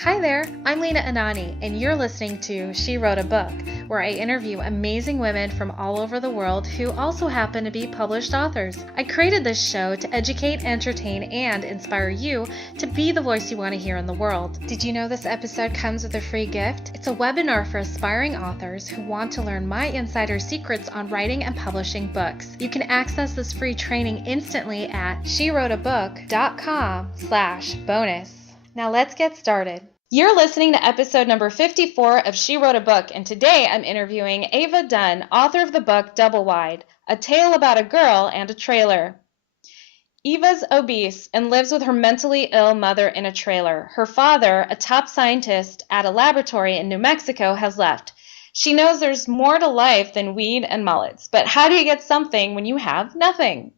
Hi there, I'm Lena Anani, and you're listening to She Wrote a Book, where I interview amazing women from all over the world who also happen to be published authors. I created this show to educate, entertain, and inspire you to be the voice you want to hear in the world. Did you know this episode comes with a free gift? It's a webinar for aspiring authors who want to learn my insider secrets on writing and publishing books. You can access this free training instantly at SheWroteABook.com/bonus. Now let's get started. You're listening to episode number 54 of She Wrote a Book, and today I'm interviewing Ava Dunne, author of the book Double Wide, a tale about a girl and a trailer. Eva's obese and lives with her mentally ill mother in a trailer. Her father, a top scientist at a laboratory in New Mexico, has left. She knows there's more to life than weed and mullets, but how do you get something when you have nothing?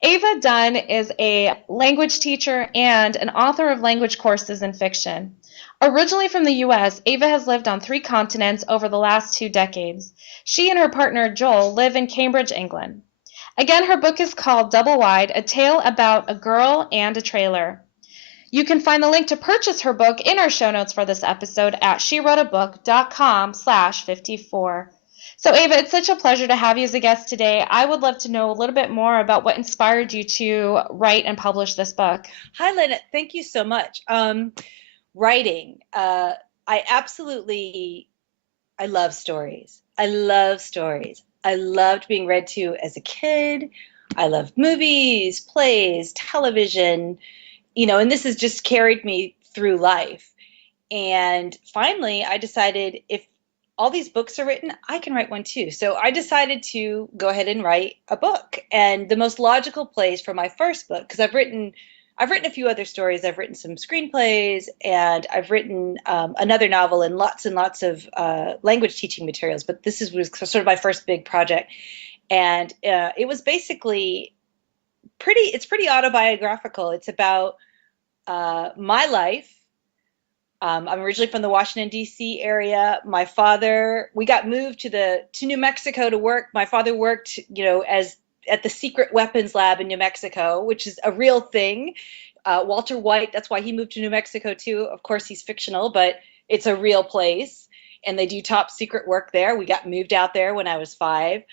Ava Dunne is a language teacher and an author of language courses in fiction. Originally from the U.S., Ava has lived on 3 continents over the last 2 decades. She and her partner Joel live in Cambridge, England. Again, her book is called Double Wide, a tale about a girl and a trailer. You can find the link to purchase her book in our show notes for this episode at SheWroteABook.com/54. So Ava, it's such a pleasure to have you as a guest today. I would love to know a little bit more about what inspired you to write and publish this book. Hi, Lena. Thank you so much. Writing. I love stories. I love stories. I loved being read to as a kid. I loved movies, plays, television, and this has just carried me through life. And finally, I decided if all these books are written, I can write one too. So I decided to go ahead and write a book. And the most logical place for my first book, because I've written a few other stories. I've written some screenplays, and I've written another novel and lots of language teaching materials. But was sort of my first big project, and it was basically it's pretty autobiographical. It's about my life. I'm originally from the Washington, D.C. area. My father, we got moved to New Mexico to work. My father worked, at the secret weapons lab in New Mexico, which is a real thing. Walter White, that's why he moved to New Mexico too. Of course, he's fictional, but it's a real place, and they do top secret work there. We got moved out there when I was 5.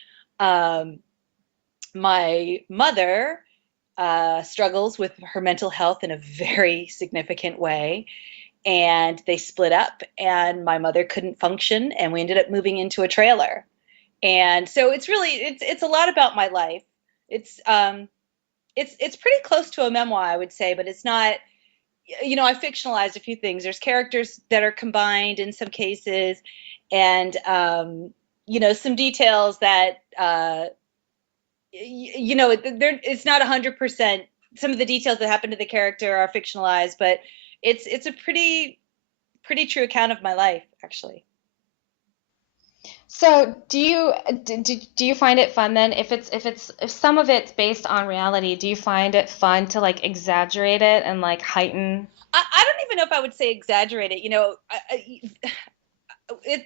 My mother struggles with her mental health in a very significant way. And they split up, and my mother couldn't function, and we ended up moving into a trailer. And so it's a lot about my life. It's pretty close to a memoir, I would say, but it's not, I fictionalized a few things. There's characters that are combined in some cases, and some details that it's not 100%. Some of the details that happen to the character are fictionalized, but it's a pretty true account of my life, actually. So do you find it fun then if some of it's based on reality, do you find it fun to like exaggerate it and like heighten? I don't even know if I would say exaggerate it.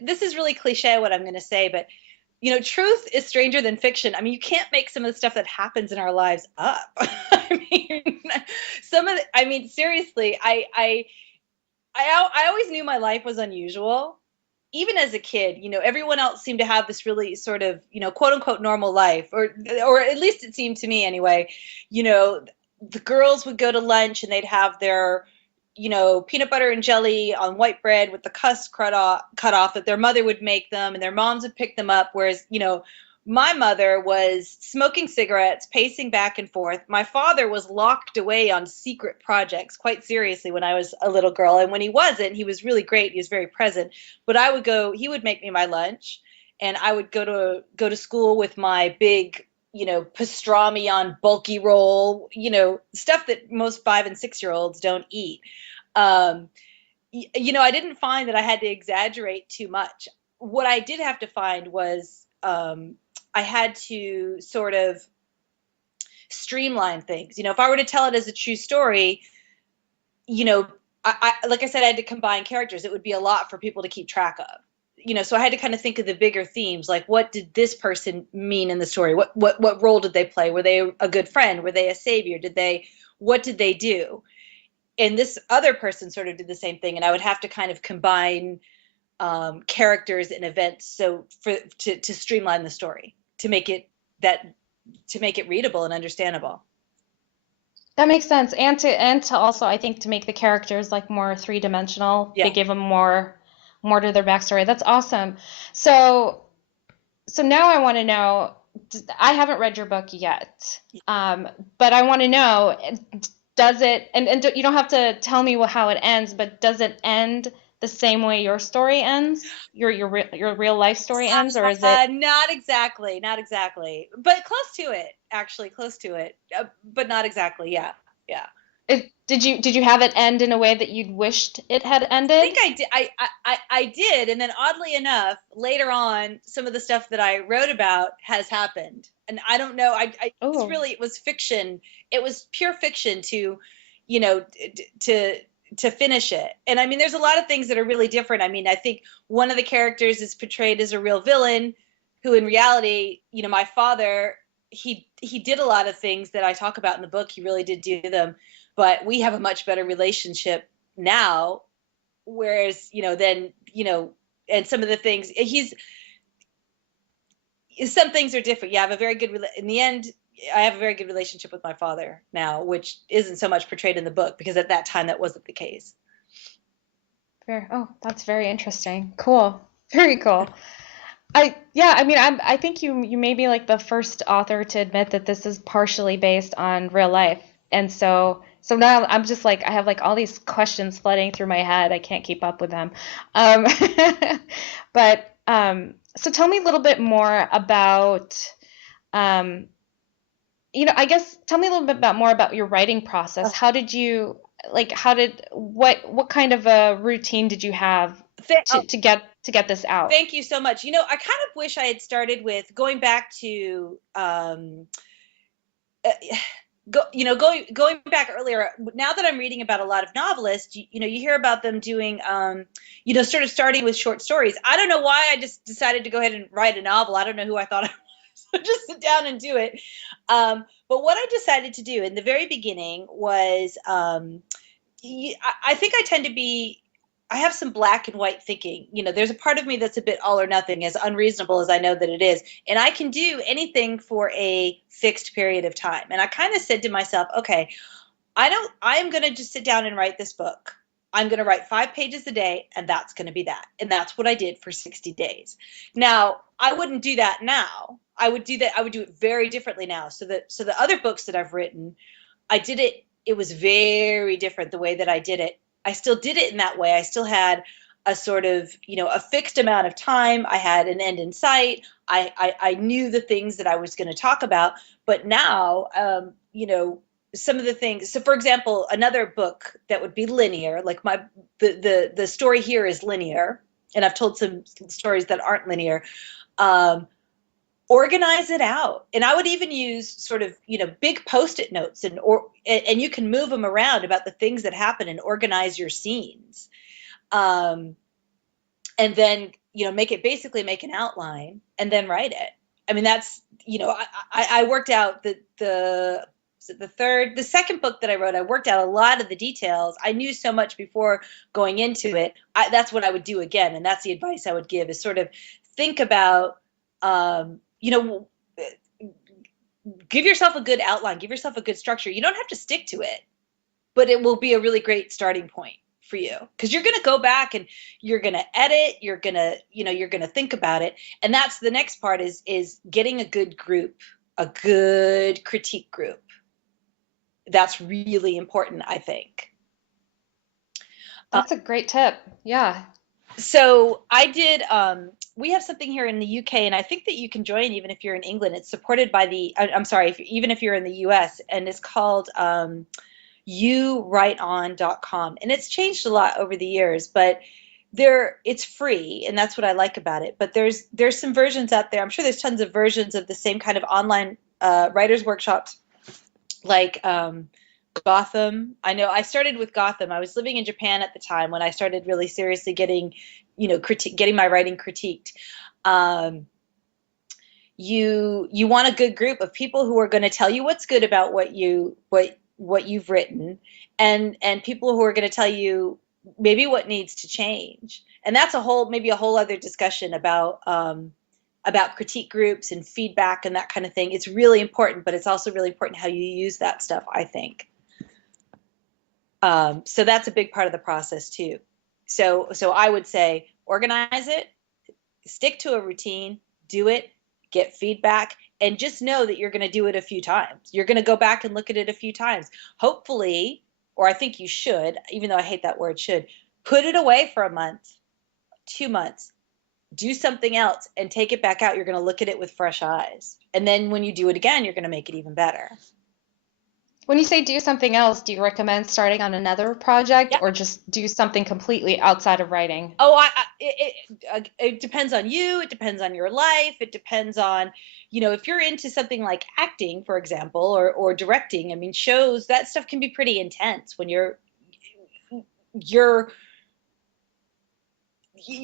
This is really cliche what I'm going to say, but truth is stranger than fiction. I mean, you can't make some of the stuff that happens in our lives up. Seriously, I always knew my life was unusual. Even as a kid, everyone else seemed to have this really sort of, quote unquote normal life, or at least it seemed to me anyway. The girls would go to lunch and they'd have their, peanut butter and jelly on white bread with the crust cut off that their mother would make them, and their moms would pick them up. Whereas, my mother was smoking cigarettes, pacing back and forth. My father was locked away on secret projects quite seriously when I was a little girl. And when he wasn't, he was really great. He was very present. But he would make me my lunch, and I would go to school with my big, pastrami on bulky roll, stuff that most 5 and 6-year-olds don't eat. I didn't find that I had to exaggerate too much. What I did have to find was I had to sort of streamline things. If I were to tell it as a true story, I like I said, I had to combine characters. It would be a lot for people to keep track of. So I had to kind of think of the bigger themes, like what did this person mean in the story? What role did they play? Were they a good friend? Were they a savior? What did they do? and this other person sort of did the same thing, and I would have to kind of combine characters and events to streamline the story, to make it readable and understandable. That makes sense. And to also, I think, to make the characters like more three-dimensional. Yeah. They give them more to their backstory. That's awesome. So now I want to know, I haven't read your book yet. But I want to know, does it, and you don't have to tell me how it ends, but does it end the same way your story ends? Your real life story ends, or is it? Not exactly, but close to it, actually, but not exactly. Yeah. Did you have it end in a way that you'd wished it had ended? I think I did. I did, and then oddly enough, later on, some of the stuff that I wrote about has happened, and I don't know. It was fiction. It was pure fiction to, to finish it. And I mean, there's a lot of things that are really different. I mean, I think one of the characters is portrayed as a real villain, who in reality, my father, he did a lot of things that I talk about in the book. He really did do them. But we have a much better relationship now, whereas, then, and some of the things some things are different. Yeah, in the end, I have a very good relationship with my father now, which isn't so much portrayed in the book, because at that time that wasn't the case. Fair. Oh, that's very interesting. Cool. Very cool. I think you may be like the first author to admit that this is partially based on real life. And so now I'm just like, I have like all these questions flooding through my head. I can't keep up with them. But so tell me a little bit more about, I guess tell me a little bit more about your writing process. What kind of a routine did you have to get this out? Thank you so much. I kind of wish I had started with going back to, going back earlier. Now that I'm reading about a lot of novelists, you hear about them doing, sort of starting with short stories. I don't know why I just decided to go ahead and write a novel. I don't know who I thought I was. Just sit down and do it. But what I decided to do in the very beginning was, I think I have some black and white thinking. There's a part of me that's a bit all or nothing, as unreasonable as I know that it is. And I can do anything for a fixed period of time. And I kind of said to myself, okay, I am going to just sit down and write this book. I'm going to write 5 pages a day, and that's going to be that. And that's what I did for 60 days. Now, I wouldn't do that now. I would do it very differently now. So the other books that I've written, it was very different the way that I did it. I still did it in that way. I still had a sort of, a fixed amount of time. I had an end in sight. I knew the things that I was going to talk about. But now, some of the things. So, for example, another book that would be linear, like the story here is linear, and I've told some stories that aren't linear. Organize it out. And I would even use sort of, big Post-it notes, and you can move them around about the things that happen and organize your scenes. And then, make an outline and then write it. I mean, that's, I worked out the second book that I wrote, I worked out a lot of the details. I knew so much before going into it. That's what I would do again. And that's the advice I would give, is sort of think about, give yourself a good outline, give yourself a good structure. You don't have to stick to it, but it will be a really great starting point for you, because you're going to go back and you're going to edit, you're going to think about it. And that's the next part, is getting a good group, a good critique group. That's really important, I think. That's a great tip. Yeah. So I did, we have something here in the UK, and I think that you can join even if you're in England. It's supported by even if you're in the US, and it's called SheWroteABook, and it's changed a lot over the years, but it's free, and that's what I like about it. But there's some versions out there. I'm sure there's tons of versions of the same kind of online writers workshops, like Gotham. I know I started with Gotham. I was living in Japan at the time when I started really seriously getting my writing critiqued. You want a good group of people who are going to tell you what's good about what you've written, and people who are going to tell you maybe what needs to change. And that's maybe a whole other discussion about critique groups and feedback and that kind of thing. It's really important, but it's also really important how you use that stuff, I think. So that's a big part of the process too. So I would say organize it, stick to a routine, do it, get feedback, and just know that you're going to do it a few times. You're going to go back and look at it a few times. Hopefully, or I think you should, even though I hate that word should, put it away for a month, 2 months, do something else and take it back out. You're going to look at it with fresh eyes. And then when you do it again, you're going to make it even better. When you say do something else, do you recommend starting on another project or just do something completely outside of writing? Oh, it depends on you. It depends on your life. It depends on, if you're into something like acting, for example, or directing. I mean, shows, that stuff can be pretty intense when you're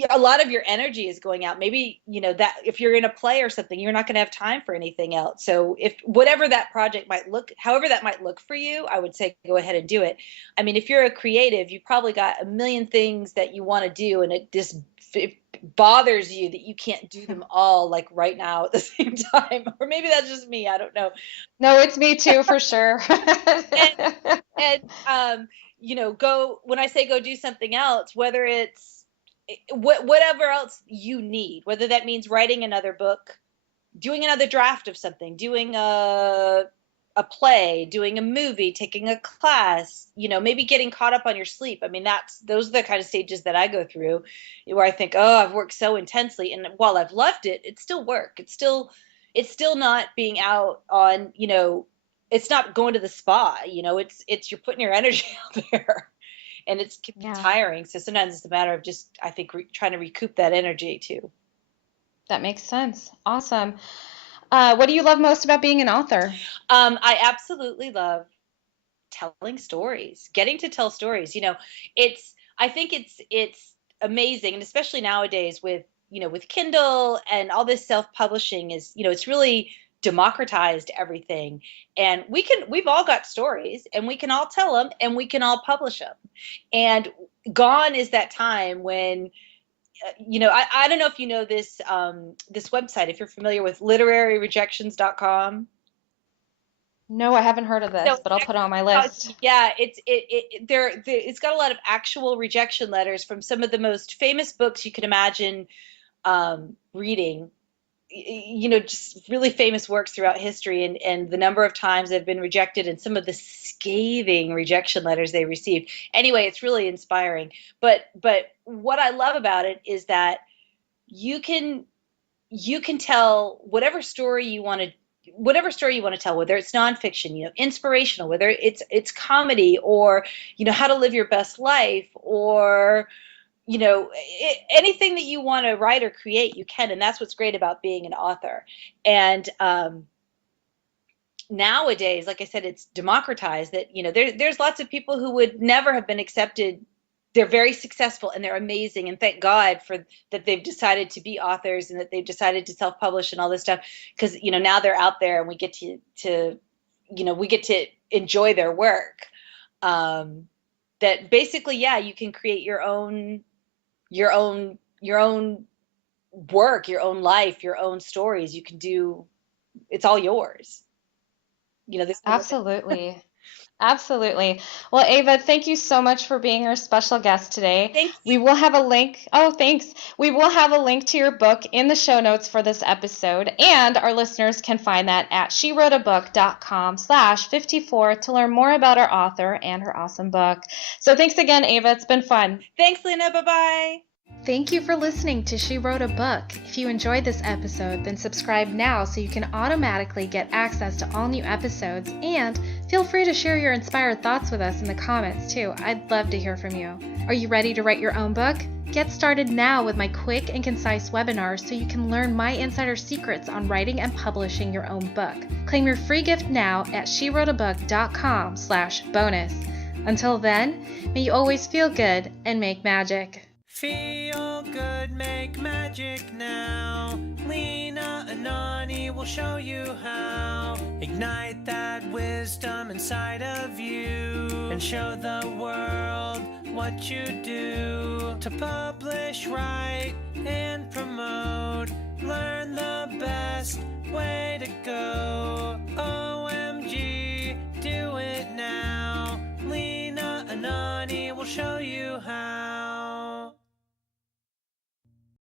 a lot of your energy is going out. Maybe, that if you're in a play or something, you're not going to have time for anything else. So if whatever that project might look, however that might look for you, I would say go ahead and do it. I mean, if you're a creative, you probably got a million things that you want to do, and it bothers you that you can't do them all like right now at the same time. Or maybe that's just me. I don't know. No, it's me too, for sure. When I say go do something else, whether it's whatever else you need, whether that means writing another book, doing another draft of something, doing a play, doing a movie, taking a class, maybe getting caught up on your sleep. I mean, those are the kind of stages that I go through where I think, oh, I've worked so intensely. And while I've loved it, it's still work. It's still not being out on, it's not going to the spa, it's you're putting your energy out there. And it's tiring. So sometimes it's a matter of just, I think, trying to recoup that energy too. That makes sense. Awesome. What do you love most about being an author? I absolutely love telling stories, getting to tell stories. I think it's amazing. And especially nowadays with Kindle and all this self-publishing is, it's really democratized everything, and we've all got stories, and we can all tell them, and we can all publish them. And gone is that time when I don't know if you know this website, if you're familiar with literaryrejections.com. No, I haven't heard of this, but I'll put it on my list. Yeah, it's got a lot of actual rejection letters from some of the most famous books you could imagine reading. Just really famous works throughout history, and the number of times they've been rejected and some of the scathing rejection letters they received. Anyway, it's really inspiring. But what I love about it is that you can tell whatever story you want to tell, whether it's nonfiction, inspirational, whether it's comedy, or how to live your best life, or anything that you want to write or create, you can. And that's what's great about being an author. And nowadays, like I said, it's democratized that, there's lots of people who would never have been accepted. They're very successful and they're amazing. And thank God that they've decided to be authors and that they've decided to self-publish and all this stuff. Because, now they're out there and we get to enjoy their work. That basically, you can create your own work, your own life, your own stories. You can do, it's all yours. Absolutely. Absolutely. Well, Ava, thank you so much for being our special guest today. Thanks. We will have a link. Oh, thanks. We will have a link to your book in the show notes for this episode, and our listeners can find that at SheWroteABook.com/54 to learn more about our author and her awesome book. So thanks again, Ava. It's been fun. Thanks, Lena. Bye-bye. Thank you for listening to She Wrote a Book. If you enjoyed this episode, then subscribe now so you can automatically get access to all new episodes, and feel free to share your inspired thoughts with us in the comments too. I'd love to hear from you. Are you ready to write your own book? Get started now with my quick and concise webinars so you can learn my insider secrets on writing and publishing your own book. Claim your free gift now at SheWroteABook.com/bonus. Until then, may you always feel good and make magic. Feel good, make magic now. Lena, Anani will show you how. Ignite that wisdom inside of you and show the world what you do. To publish, write, and promote. Learn the best way to go. OMG, do it now. Lena, Anani will show you how.